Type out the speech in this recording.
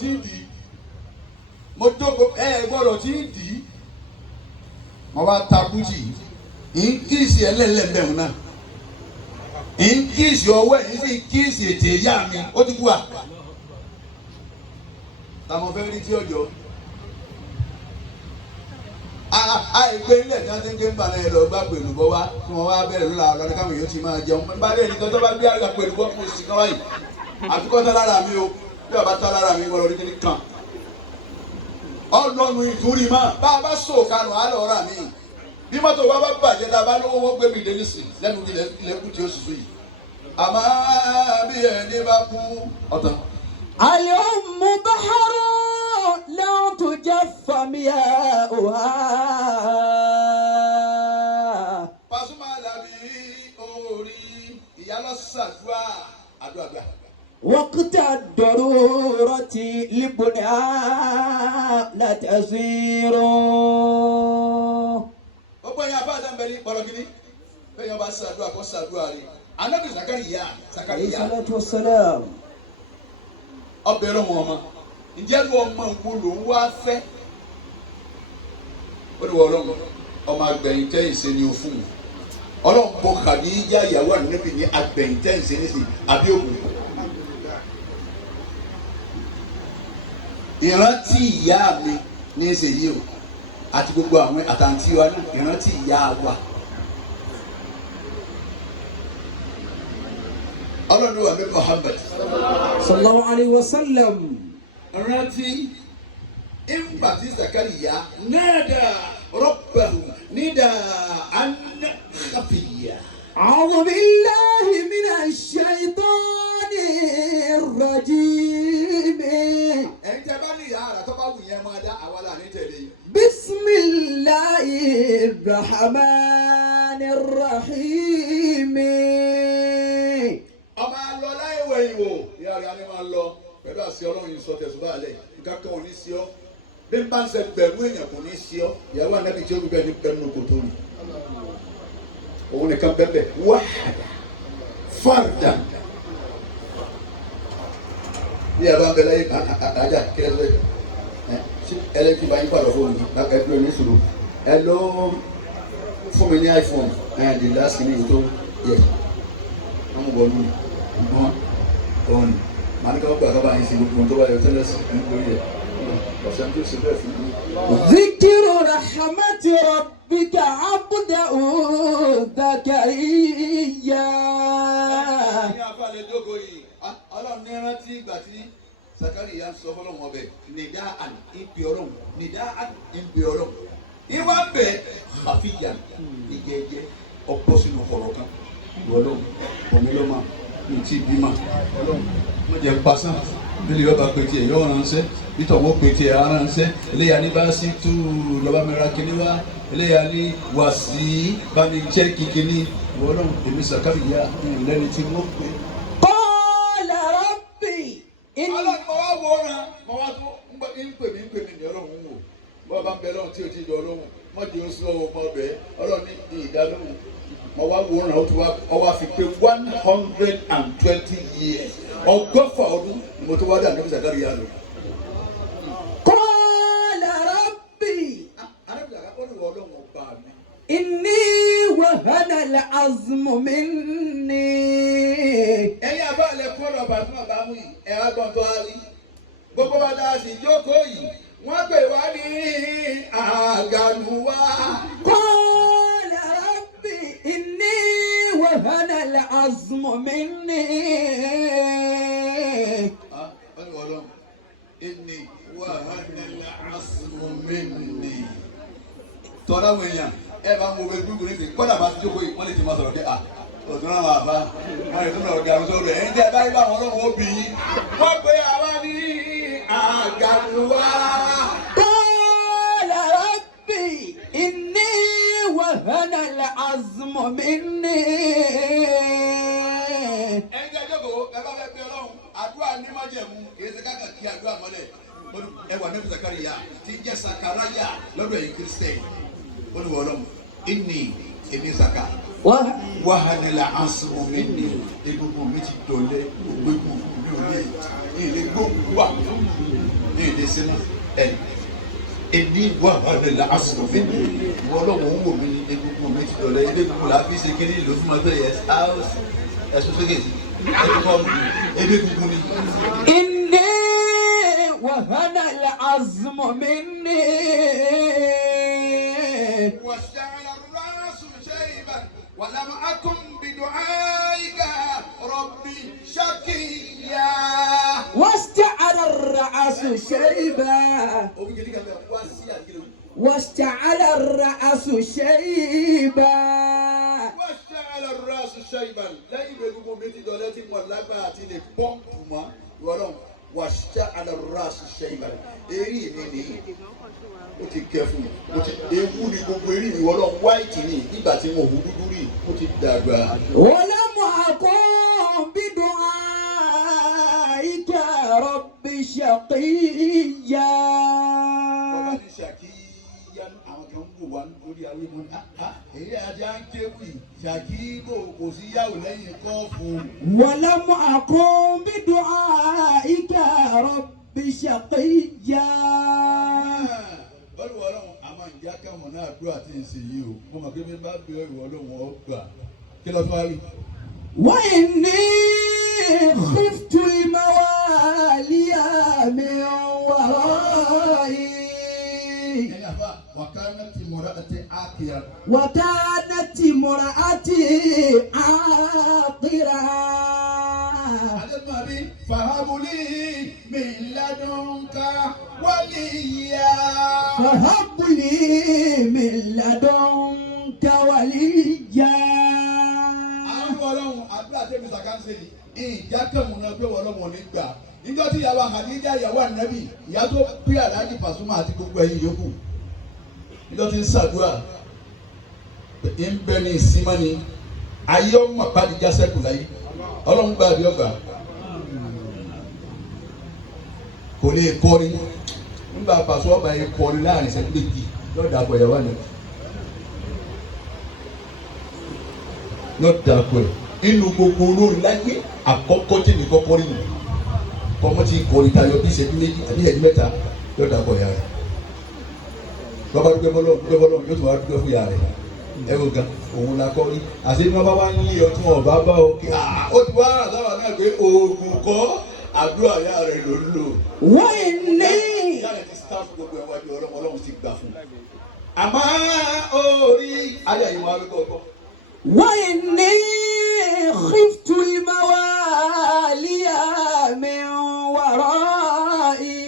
Tidi, Motoko, gbọ́dọ̀ Tidi. Mo wá takuji. In kiss ye lẹ́lẹ́bẹ̀ una. In kiss your way, in kiss ye te ya mi. Ó ti kú à. Ta mo fẹ́ rí tí ọjọ́. Àìpé ilẹ̀ tí wọ́n ti ń gbé ń bà náà lọ gbá pẹ̀lú bọ́ wá kí wọ́n wá bẹ̀rẹ̀ lọ́la ọ̀dọ́ káwọn èèyàn ti máa jẹun. Bá dé nìkan tó bá gbé àgbà pẹ̀lú bọ́ fún òsì kan wáyé. Àfikọ́ tán lára mi o, bí ọba tán lára mi wọ́n lọ rí kíní kan. Ọlọ́run ìtúrí máa bá a bá sòkànù àlọ́ rà mí. Bí mọ́tò wa bá bàjẹ́ tá a bá lówó wọ́n gbé mi dé nísìn lẹ́nu ilẹ̀kùn tí ó sùn yìí. Àmọ́ bí ẹni bá kú ọ̀tàn. اليوم بحر لا تجف مياؤها. Pasuma labi orí ìyálọ́sàdúrà àdúrà. وقت الضرورة لبنى لا تزير. Ó gbọ́ yẹn abáàdá ń bẹ ní pọ̀lọ́kìní bẹ́ẹ̀ yẹn bá ṣàdúrà kó ṣàdúrà rí. Ànábì Zakariya. عليه الصلاة والسلام. Ọbẹ̀ rẹ̀ wọn ọmọ ǹjẹ́ ló ọmọ nǹkú ló ń wá fẹ́ ó ní wọ́n ọmọ agbẹ̀yìntẹ́ ìṣe ni o fún un ọlọ́run bọ Khadija ìyàwó Ànábì ní agbẹ̀yìntẹ́ ìṣe ní sí àbí òkú ìrántí ìyá mi ní í ṣe yìí o àti gbogbo àwọn àtàntí wa náà ìrántí ìyá wa ọlọ́run wà ní Muhammad sallallahu alayhi wa sallam. rántí ìgbà tí Zakariya nada rabbahu nida'an khafiyya. a'udhu billahi minash shaitani rrajim. ẹ̀yin tẹ́ bá ní ìyá rẹ̀ tó bá wù yẹn máa dá àwa là ní tẹ̀lé. bismillahir rahmanir rahim. ọmọ alọ láìwé ìwò ìyá rẹ̀ á ní máa lọ pẹ̀lú àṣẹ ọlọ́run yìí sọ tẹ̀sùn bá lẹ̀ nǹkan kan ò ní sí ọ bí n bá ń ṣe bẹ̀rù èèyàn kò ní sí ọ ìyàwó Ànábì tí ó gbé bẹ́ẹ̀ ní pẹ̀lú kò tó rí òun nìkan bẹ́ẹ̀ wahada fardan bí a bá ń bẹ láyé àjà kílẹ̀ tó yẹ ẹlẹ́tì bá yín pàdé fóònù láti ẹgbẹ́ oníṣòro ẹ ló fún mi ní iPhone the last minute tó yẹ wọ́n mú bọ́ọ̀lù ìgbọ́n òun màá ní ká wọ́n gbà ká bá yín sí gbogbo tó bá yẹ tẹ́lẹ̀ sí nítorí ẹ̀ ọ̀sẹ̀ tó ṣe bẹ́ẹ̀ fún mi. Zikiru rahmati rabbika abdahu Zakariya. ní abálẹ̀ dógò yìí ọlọ́run ní rántí ìgbà tí Zakariya ń sọ fọlọ́run ọbẹ̀ nìdá àn ìpè ọlọ́run nìdá àn ìpè ọlọ́run ìwà bẹ̀ àfihàn ìjẹ́jẹ́ ọ̀pọ̀ sínú ọ̀rọ̀ kan ọlọ́run ọ̀mílọ́mà ní ti bímọ ọlọ́run wọ́n jẹ́ pásán bílí ọba pété ẹ̀ yọ̀ ránṣẹ́ ìtọ̀wọ́ pété ẹ̀ ránṣẹ́ eléyà ní bá sí tú lọ́ba mẹ́ra kínní wá eléyà ní wàsí bámi jẹ́ kíkínní ọlọ́run èmi Zakariya lẹ́ni tí wọ́n pè. Qala rabbi. ọlọ́run mo wá wòran mo wá tó ń pè mí ní ọlọ́run ń wò bọ́ọ̀ bá ń bẹ lọ́run tí o ti dọ̀ ọlọ́run mọ́jì ó sọ ọmọ ọbẹ̀ ọlọ́run ní ìdálóhùn mo wá wòran ó wá fi pé 120 years ọgọ́fà ọdún ni mo tó wá dà níbi Zakariya lọ. Qala rabbi. arábìnrin àkọ́kọ́ ni wọ́n ọlọ́run ọba mi. Inni wahana al-azmu minni. ẹ̀yin àbá lẹkun ọ̀rọ̀ bàtún ọ̀bá mú yìí ẹ̀ wá gbọ́n tó wá rí gbogbo bá dáa sí jókòó yìí wọ́n pè wá ní àgàlùwà. Qala rabbi inni wahana al-azmu minni. ọlọ́run inni wahana al-azmu minni. tọ́lá wọn èèyàn ẹ bá ń wo bẹ́ẹ̀ gbúgbúrú ní kọ́dà bá ti jókòó yìí wọ́n lè ti máa sọ̀rọ̀ pé ọ̀tún náà wà bá wọ́n lè tún lọ gàrú sórí ẹ̀ ń jẹ́ báyìí bá wọn lọ́wọ́ ó bì í wọ́n pe àwa ní àgàlùwà. Qala rabbi inni wahana al-azmu minni. ẹ jẹ́ jókòó ẹ bá fẹ́ pe ọlọ́run àdúrà ní májẹ̀mú èyí ti káàkiri kí àdúrà mọ́lẹ̀ ẹ wà níbi Zakariya tí ń jẹ́ Sakaraya lọ́dọ̀ ẹ̀yin Kristẹni olùwọ̀ ọlọ́run ìní èmi Zaka wàhánà là á sọ̀rọ̀ mi ní egungun mi ti dọ̀lẹ́ egungun mi ò lè ilé gbogbo wà ní ilé sinmi ẹni wàhánà là á sọ̀rọ̀ mi ní ọlọ́wọ́ ń wò mí ní egungun mi ti dọ̀lẹ́ ilé gbogbo là á fi ṣe kiri ìlú fún ọdún yẹn ẹ̀sùn sókè egungun mi. إني وهن العظم مني واشتعل الراس شيبا ولم أكن بدعائك ربي شقيا واشتعل الرأس شيبا واشتعل الرأس شيبا واشتعل الراس شيبا لا يبقى بيتي دولتي ولا باتي لبوم ولو واشتعل الراس شيبا eri mi ni ó ti kẹ fún mi ó ti ewu ni gbogbo eri mi wọlọ white ni nígbà tí mo hu dúdú rí ó ti dàgbà. ولم أكن بدعائك رب شقيا. bàbá ní ṣàkíyá àwọn kan ń bò wá lórí ayé mo ní èyí ajá ń kéwì ṣàkíyó kò sí yàwó lẹ́yìn kọ́ọ̀fù. ولم أكن بدعائك رب شقيا. bọ́lú ọlọ́run àmọ́ ìjà kẹ́wọ̀n náà dúró àti ìsìn yìí o mo mọ̀ pé bí bá bí ìwọ ọlọ́run ọ gbà kí lọ́ọ́ tó wá rí. وإني خفت الموالي من ورائي وكانت امرأتي عاقرا وكانت امرأتي عاقرا فهب لي من لدنك وليا فهب لي من لدنك وليا. Ọlọ́run àdúrà tẹ́mi sàkánsẹ́ yìí ìjà kẹ́hùn náà pé Ọlọ́run ní gbà níjọ́ tí ìyàwó Khadija ìyàwó Ànábì ìyá tó bí Alhaji Pasuma àti gbogbo ẹ̀yin yòókù níjọ́ tí ń ṣàdúrà ń bẹ ní ìsinmọ́ ni ayé ọmọ Khadija sẹ́kù láyé Ọlọ́run gba àbí ọgbà kò lè kọrin nígbà Pasuma ọba yẹn kọrin láàrin ìṣẹ́jú méjì lọ́dà àpò ìyàwó Ànábì. Lọ́dà pẹ̀ inú gbogbo olórin láyé àkọ́kọ́ tí mi kọ́kọ́ rí mi kọ́mọ́ tí kọrin tayọ bí ìṣẹ́jú méjì àbí ìṣẹ́jú mẹ́ta lọ́dà pọ̀ yàrá bàbá dúpẹ́ bọ́lọ́ yóò tún wá dúpẹ́ fún yàrá ẹ wò gan òun la kọ́ rí àti ní wọ́n bá wá ń yí ọtún ọ̀bá bá ọ kí ó ti wá àtàwọn náà pé oògùn kọ́ àdúrà yàrá rẹ̀ ló ń lò. wọ́n ní. yàrá ti sáfù gbogbo ẹ̀ wájú Ọlọ́run ti gbà fún un. àmọ́ orí ayé àyẹ̀wò arúgbó ọgbọ́n. وإني خفت الموالي من ورائي